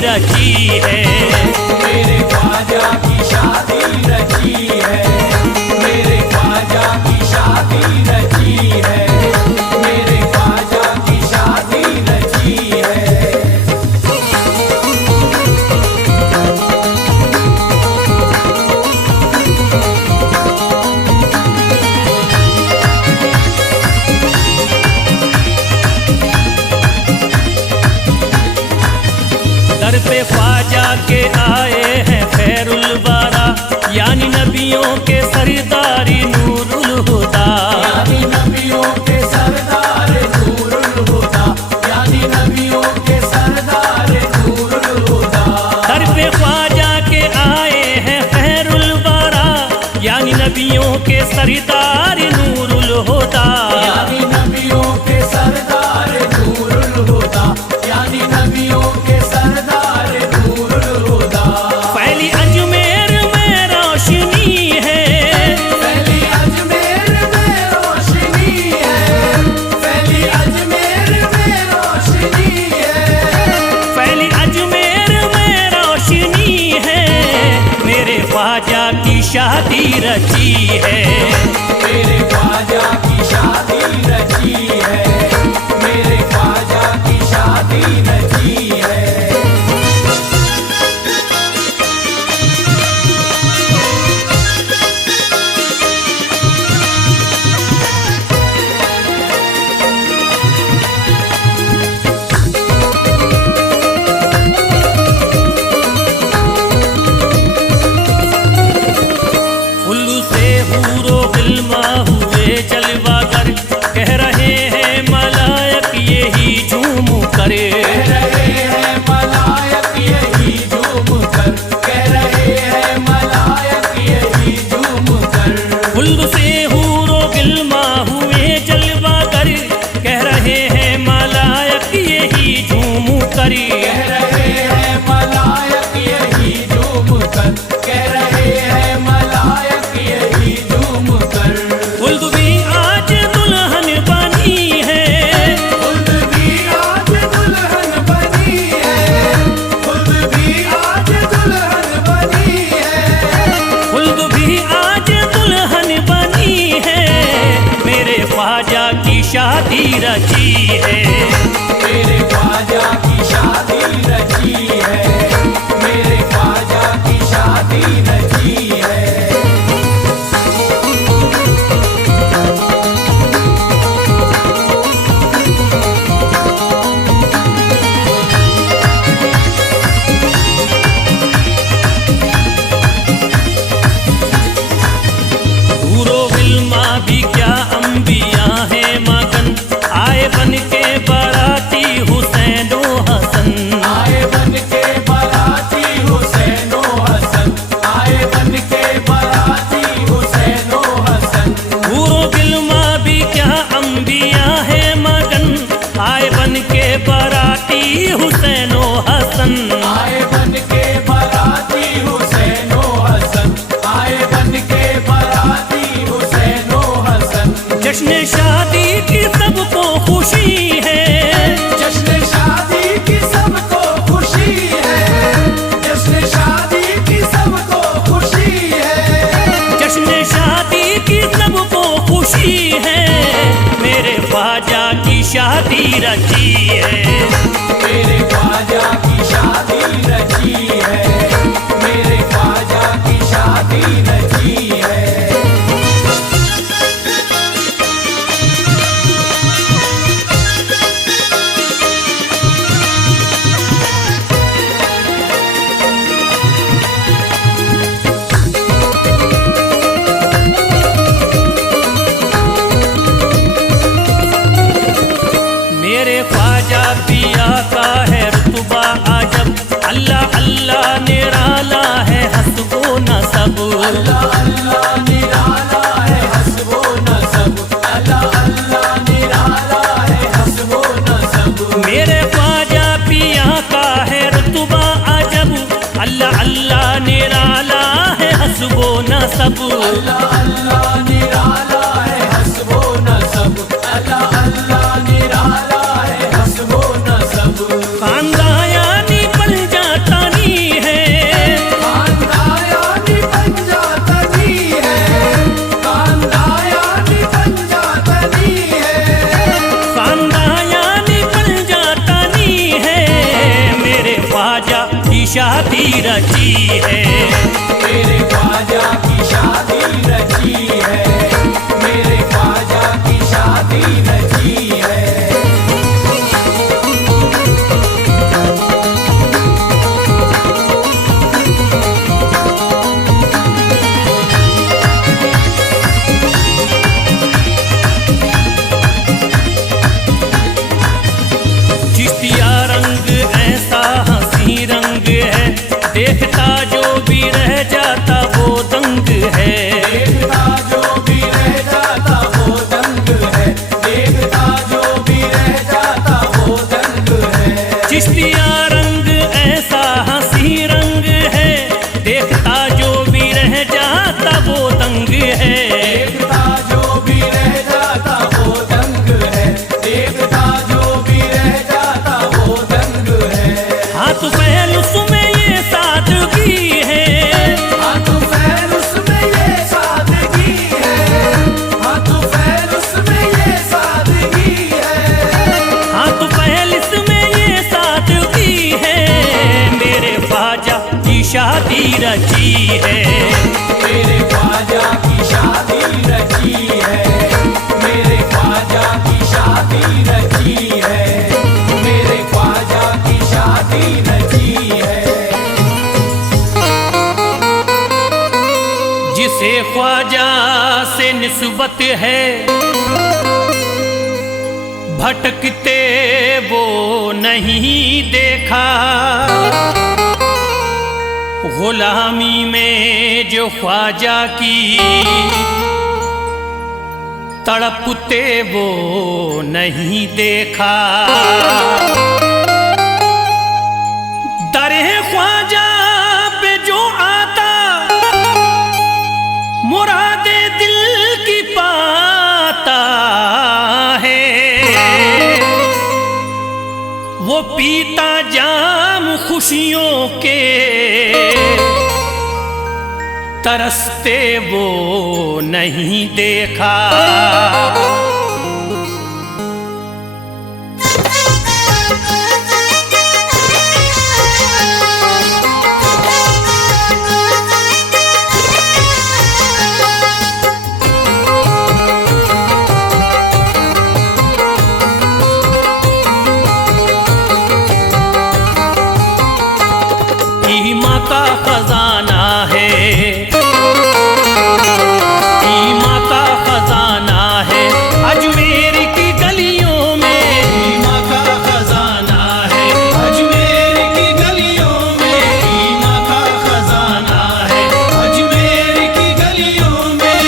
रची है। मेरे ख्वाजा की शादी रची है, मेरे ख्वाजा की शादी रची है, मेरे ख्वाजा की शादी रची है। दर पे ख्वाजा के आए हैं खैरुल वारा, यानी नबियों के सरदारी नूरुल हुदा, यानी नबियों के सरदार नूरुल हुदा, यानी नबियों के सरदार नूरुल हुदा। दर पे ख्वाजा के आए हैं खैरुल वारा, यानी नबियों के सरदारी नूरुल हुदा, यानी नबियों के सरदार नूरुल हुदा, यानी नबियों के सरदार नूरुल हुदा। पहली अजमेर में रोशनी है, पहली अजमेर में रोशनी है, पहली अजमेर में रोशनी है, पहली अजमेर में रोशनी है, मेरे ख्वाजा की शादी रची है। मेरे ख्वाजा की शादी रची है, मेरे ख्वाजा की शादी रची है। उल्लू से हूरो गिल्मा हुए जलवागर, कह रहे हैं मलायक यही झूम करे, कह रहे हैं मलायक यही झूम कर, कह रहे हैं मलायक यही झूम कर। उल्लू से हूरो गिल्मा हुए जलवागर, कह रहे हैं मलायक यही झूम करे, कह रहे हैं मलायक यही झूम कर, कह रहे हैं मलायक यही झूम कर। खुल्द भी आज दुल्हन बनी है, खुद भी आज दुल्हन बनी है, खुद भी आज दुल्हन बनी है, खुल्द भी आज दुल्हन बनी है, मेरे ख्वाजा की शादी रची है। मेरे ख्वाजा की शादी रची है, मेरे ख्वाजा की शादी रची है। हूरो गिल्मा भी क्या अंबिया है मगन, आए बन के बाराती हुसैन ओ हसन, आए बन के बाराती हुसैन ओ हसन, आए बन के बाराती हुसैन ओ हसन। हूरो गिल्मा भी क्या अंबिया है मगन, आए बन के बाराती हुसैन ओ हसन, आए बन के बाराती हुसैन ओ हसन, आए बन के बाराती हुसैन ओ हसन। जश्न शादी की सबको खुशी है, जश्न शादी की सबको खुशी है, जश्न शादी की सबको खुशी है, जश्न शादी की सबको खुशी है, मेरे ख्वाजा की शादी रची है। मेरे ख्वाजा की शादी रची है, मेरे ख्वाजा की शादी रची है। मेरे ख्वाजा पिया का है रुतबा अजब, अल्लाह अल्लाह निराला है हस्बो नसब, अल्लाह अल्लाह निराला है हस्बो नसब, अल्लाह अल्लाह निराला है हस्बो नसब। मेरे ख्वाजा पिया का है रुतबा अजब, अल्लाह अल्लाह निराला है हस्बो नसब, अल्लाह अल्लाह निराला है हस्बो नसब, अल्लाह अल्लाह निराला है हस्बो नसब। खानदायानी पंजा शादी रची है। मेरे ख्वाजा की शादी रची है, मेरे ख्वाजा की शादी रची है। चिश्तिया रंग ऐसा हंसी रंग है, देखता जो भी रह जाता वो दंग है। देखता जो भी रह जाता वो दंग है, देखता जो भी रह जाता वो दंग है। चिश्तिया रंग ऐसा हंसी रंग है, देखता जो भी रह जाता वो दंग है। देखता जो भी रह जाता वो दंग है, देखता जो भी रह जाता वो दंग है। हाथ पहल उसमें ये सादगी है, हाथ पैर उसमें ये सादगी है, हाथ पैर उसमें ये सादगी है। हाथ पहल इसमें ये सादगी है। मेरे ख्वाजा की शादी रची है। मेरे ख्वाजा की शादी रची है, मेरे ख्वाजा की शादी रची है, मेरे ख्वाजा की शादी रची है। जिसे ख्वाजा से निस्बत है, भटकते वो नहीं देखा। गुलामी में जो ख्वाजा की तड़पते वो नहीं देखा। दरे ख्वाजा पे जो आता मुरादे दिल की पाता है। वो पीता जाम खुशियों के, तरसते वो नहीं देखा। ईमा का खजाना है, ईमा का खजाना है अजमेर की गलियों में। ईमा का खजाना है अजमेर की गलियों में, ईमा का खजाना है अजमेर की गलियों में।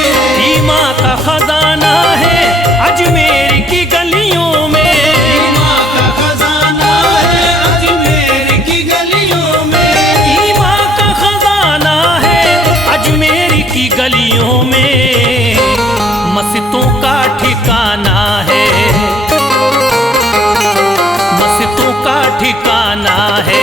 ईमा का खजाना है अजमेर की गलियों में। ईमा का खजाना है अजमेर की गलियों में। ईमा का खजाना है अजमेर की गलियों में। मस्जिदों का ठिकाना है, मस्जिदों का ठिकाना है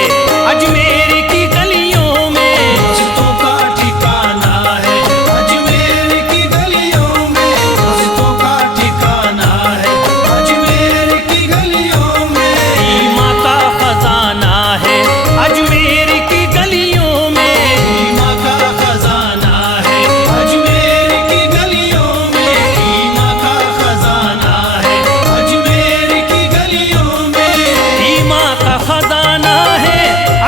अजमेर की गलियों में। मस्जिदों का ठिकाना है अजमेर की गलियों में, मस्जिदों का ठिकाना है अजमेर की गलियों में। ईमा का खजाना है अजमेर की गलियों में। ईमा का खजाना है अजमेर की गलियों में, ईमा का खजाना है अजमेर की गलियों में। ईमा का खजाना है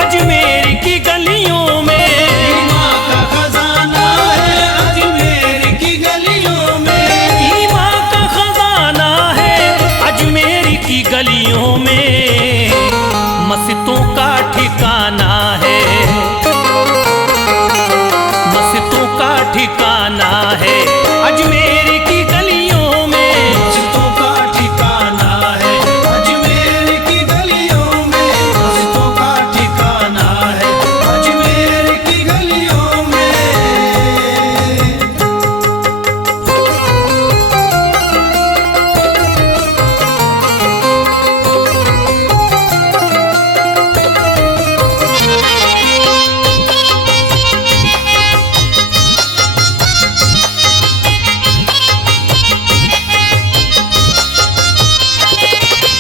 अजमेर की गलियों में। ईमा का खजाना है अजमेर की गलियों में। ईमा का खजाना है अजमेर की गलियों में। मस्जिदों का ठिकाना है, मस्जिदों का ठिकाना है अजमेर की गलियों में। मस्जिदों का ठिकाना है अजमेर की गलियों में, मस्जिदों का ठिकाना है अजमेर की गलियों में।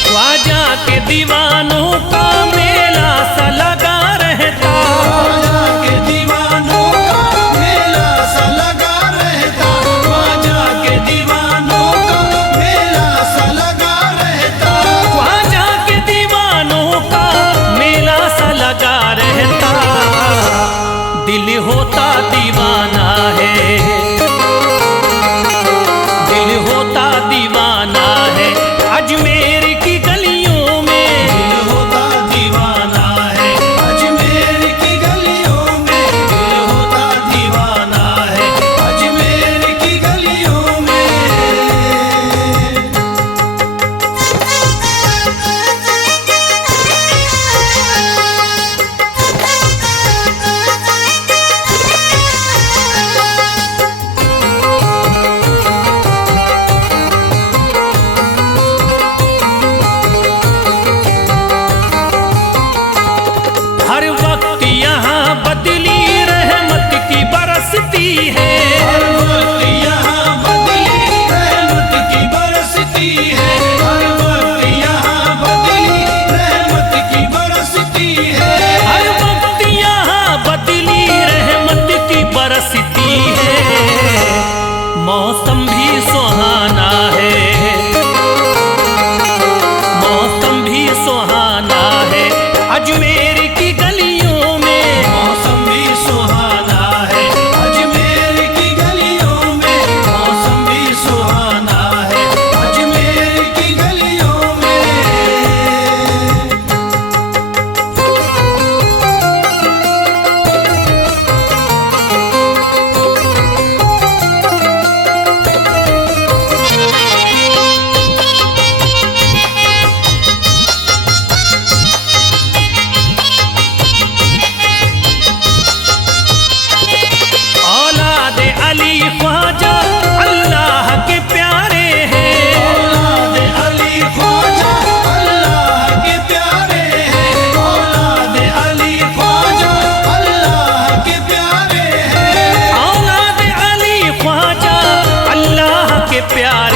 ख्वाजा के दीवानों का मेला सा लगा रहता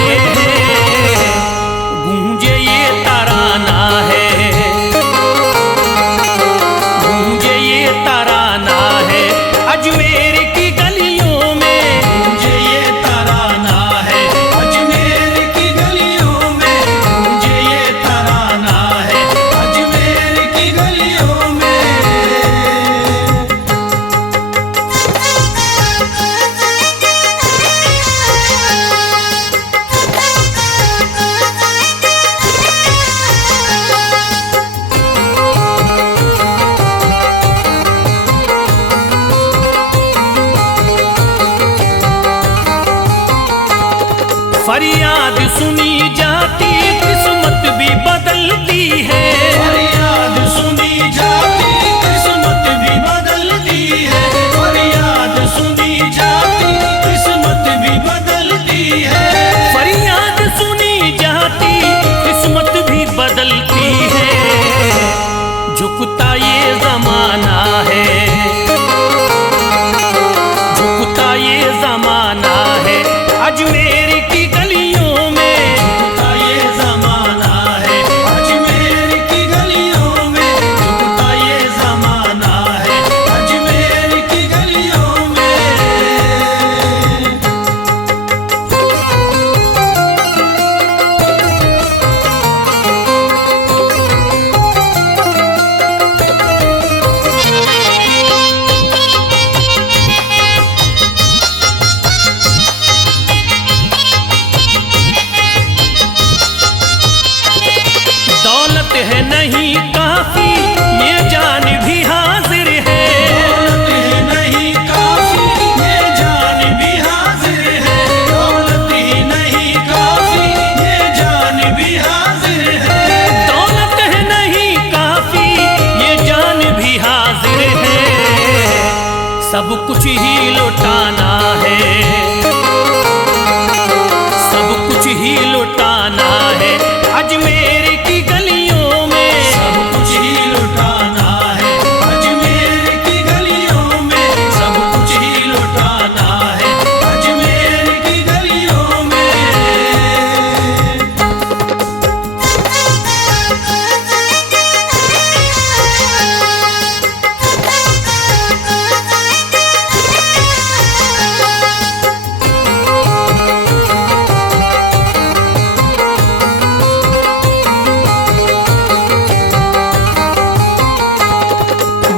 रहे हैं, गूंजे ये तराना है, गूंजे ये तराना है अजमेर की गलियों में, गूंजे ये तराना है अजमेर की गलियों में, गूंजे ये तराना है अजमेर की गलियों में। फरियाद सुनी जाती किस्मत भी बदलती है, फरियाद सुनी जाती किस्मत भी बदलती है, फरियाद सुनी जाती किस्मत भी बदलती है, फरियाद सुनी जाती किस्मत भी बदलती है। झुकता ये जमाना है, झुकता ये जमाना है अजमेर की गलियों में, झुकता ये जमाना है अजमेर की गलियों में, झुकता ये जमाना है अजमेर की गलियों में। दौलत है नहीं काफी ये जान भी हाजिर है, दौलत ही नहीं काफी ये जान भी हाजिर है, दौलत ही नहीं काफी ये जान भी हाजिर है, दौलत है नहीं काफी ये जान भी हाजिर है। सब कुछ ही लुटाना है, सब कुछ ही लुटाना है अजमेर की गलियों में, सब कुछ ही लुटाना है अजमेर की गलियों में, सब कुछ ही लुटाना है अजमेर की गलियों में।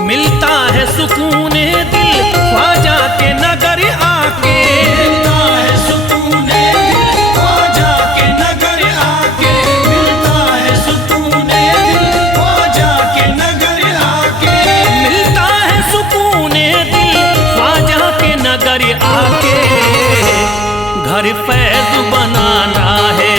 मिलता है सुकून दिल ख्वाजा के नगर आके, मिलता है सुकून दिल ख्वाजा के नगर आके, मिलता है सुकून दिल ख्वाजा के नगर आके, मिलता है सुकून दिल ख्वाजा के नगर आके। घर फैज बनाना है,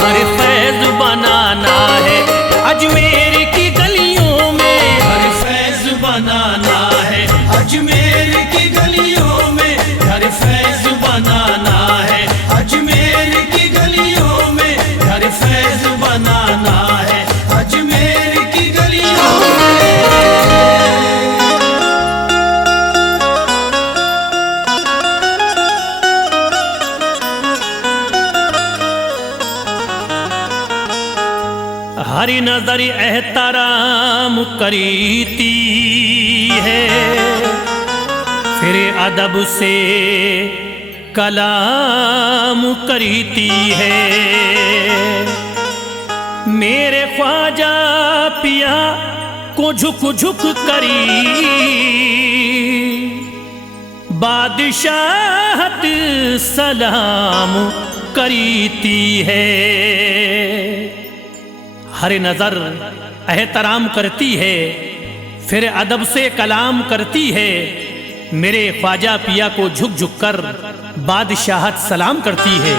घर फैज बनाना है अजमेर की गलियों में, घर फैज बनाना है अजमेर की गलियों में, घर फैज बनाना है अजमेर की गलियों में, घर फैज बनाना है अजमेर की गलियों में। हरी नजर एहतराम करीती है, फिर अदब से कलाम करीती है। मेरे ख्वाजा पिया को झुक झुक करी बादशाहत सलाम करीती है। हर नजर एहतराम करती है, फिर अदब से कलाम करती है। मेरे ख्वाजा पिया को झुक झुक कर बादशाहत सलाम करती है।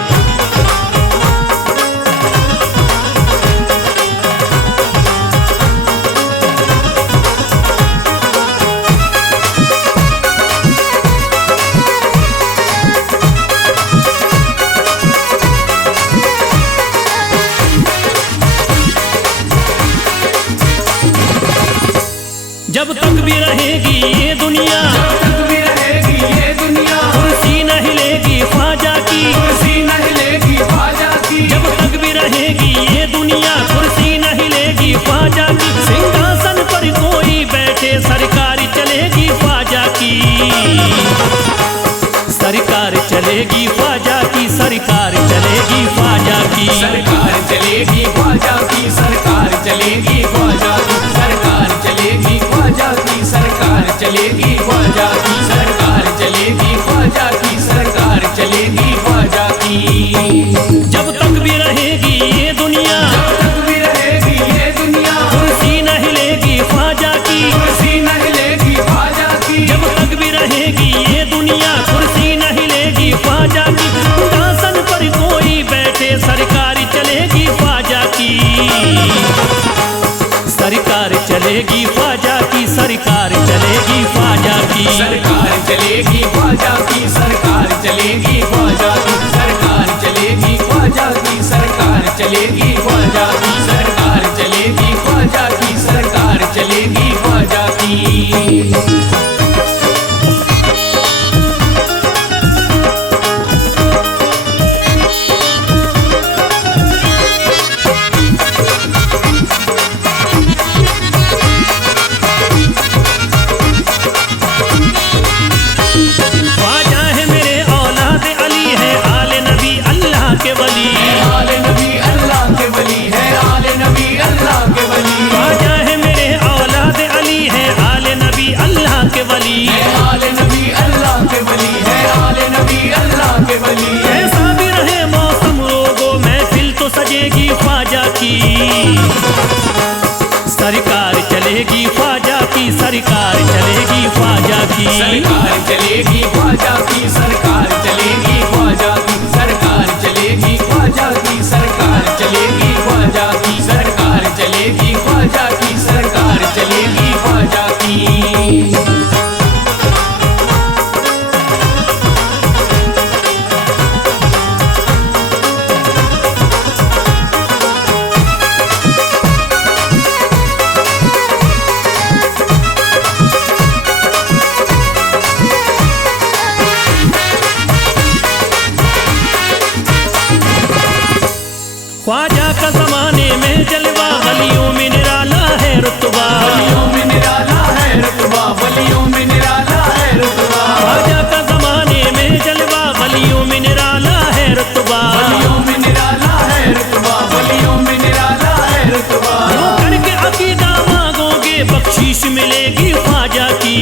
जब तक भी रहेगी ये दुनिया, जब तक भी रहेगी ये दुनिया, कुर्सी न हिलेगी ख्वाजा चलेगी ख्वाजा की सरकार चलेगी ख्वाजा की सरकार चलेगी ख्वाजा की सरकार चलेगी ख्वाजा की सरकार चलेगी ख्वाजा की सरकार चलेगी ख्वाजा की सरकार चलेगी ख्वाजा की सरकार चलेगी ख्वाजा की। जब तक भी रहेगी ये दुनिया जब तक भी रहेगी ये दुनिया कुर्सी न हिलेगी ख्वाजा की कुर्सी न हिलेगी ख्वाजा की। जब तक भी रहेगी ये दुनिया कुर्सी न हिलेगी ख्वाजा की दासन पर कोई बैठे सरकार चलेगी ख्वाजा की सरकार चलेगी ख्वाजा की सरकार चलेगी ख्वाजा की सरकार चलेगी ख्वाजा की सरकार चलेगी ख्वाजा की सरकार चलेगी ख्वाजा की सरकार चलेगी ख्वाजा की सरकार चलेगी ख्वाजा की सरकार चलेगी ख्वाजा की। ख्वाजा है मेरे औलाद अली है आले नबी अल्लाह के वली आले नबी अल्लाह के वली है आले नबी अल्लाह के वली ख्वाजा है मेरे औलाद अली है आले नबी अल्लाह के वली आले नबी अल्लाह के वली है आले नबी अल्लाह के वली। ऐसा भी रहे मौसम लोगों महफिल तो सजेगी ख्वाजा की सरकार चलेगी ख्वाजा की सरकार चलेगी ख्वाजा की सरकार चलेगी ख्वाजा की सरकार चलेगी ख्वाजा की सरकार चलेगी ख्वाजा की सरकार चलेगी ख्वाजा की सरकार चलेगी ख्वाजा की सरकार चलेगी ख्वाजा की। ख्वाजा का जमाने में जलवा वलियों में निराला है रुतबा वलियों में निराला है रुतबा वलियों में निराला है रुतबा ख्वाजा का जमाने में जलवा वलियों में निराला है रुतबा वलियों में निराला है रुतबा वलियों में निराला है रुतबा। यूं करके अकीदा मांगोगे बख्शीश मिलेगी ख्वाजा की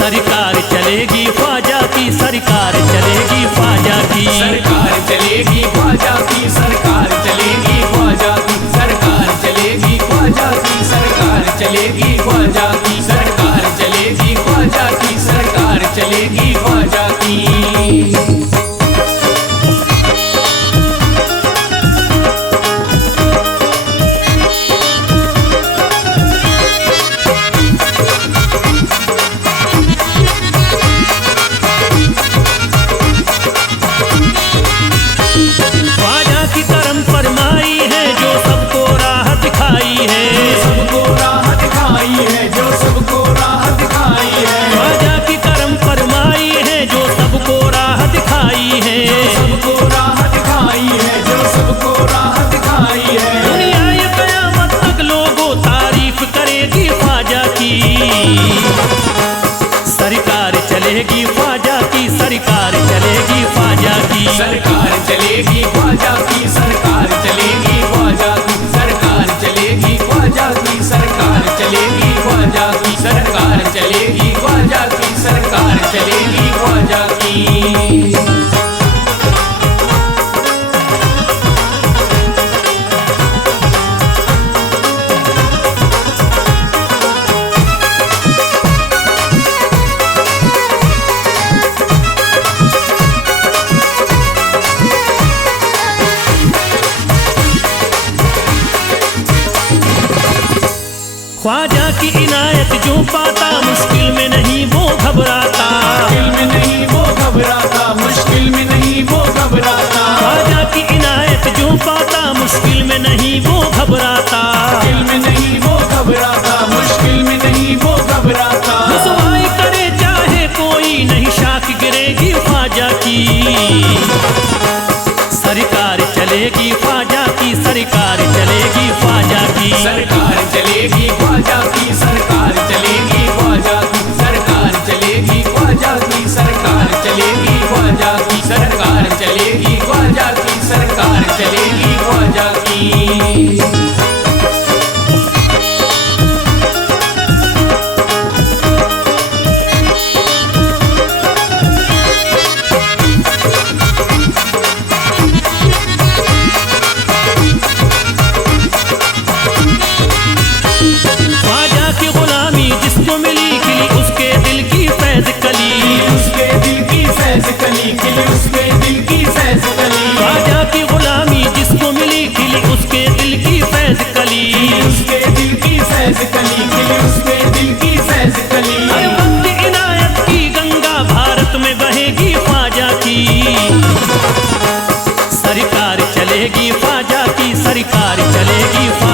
सरकार चलेगी ख्वाजा की सरकार चलेगी ख्वाजा की सरकार चलेगी ख्वाजा की सरकार चलेगी ख्वाजा की सरकार चलेगी ख्वाजा की सरकार चलेगी ख्वाजा की सरकार चलेगी ख्वाजा की सरकार चलेगी ख्वाजा की। ख्वाजा की करम फरमाई है जो सबको राह दिखाई है सबको राह दिखाई है जो सबको राह दिखाई है ख्वाजा की करम फरमाई है जो सबको राह दिखाई है सबको राह दिखाई है जो सबको राह दिखाई है। दुनिया ये कयामत तक लोगों तारीफ करेगी ख्वाजा की सरकार चलेगी ख्वाजा की सरकार चलेगी ख्वाजा की सरकार चलेगी ख्वाजा की सरकार चलेगी ख्वाजा की सरकार चलेगी ख्वाजा की सरकार चलेगी ख्वाजा की सरकार चलेगी ख्वाजा की सरकार चलेगी ख्वाजा की। ख्वाजा की इनायत जो पाता मुश्किल में नहीं वो घबराता मुश्किल में नहीं वो घबराता मुश्किल में नहीं वो घबराता ख्वाजा की इनायत जो पाता मुश्किल में नहीं वो घबराता मुश्किल में नहीं वो घबराता मुश्किल में नहीं वो घबराता। रुसवाई करे चाहे कोई नहीं शाख गिरेगी ख्वाजा की सरकार चलेगी ख्वाजा की सरकार चलेगी ख्वाजा की सरकार चलेगी ख्वाजा की सरकार चलेगी ख्वाजा की सरकार चलेगी ख्वाजा की सरकार चलेगी कली खिली उसके दिल की फैज कली, ख्वाजा की गुलामी जिसको मिली खिली उसके दिल की फैज कली, उसके दिल की फैज कली खिली उसके दिल की फैज कली। हर वक्त इनायत की गंगा भारत में बहेगी ख्वाजा की, सरकार चलेगी ख्वाजा की, सरकार चलेगी ख्वाजा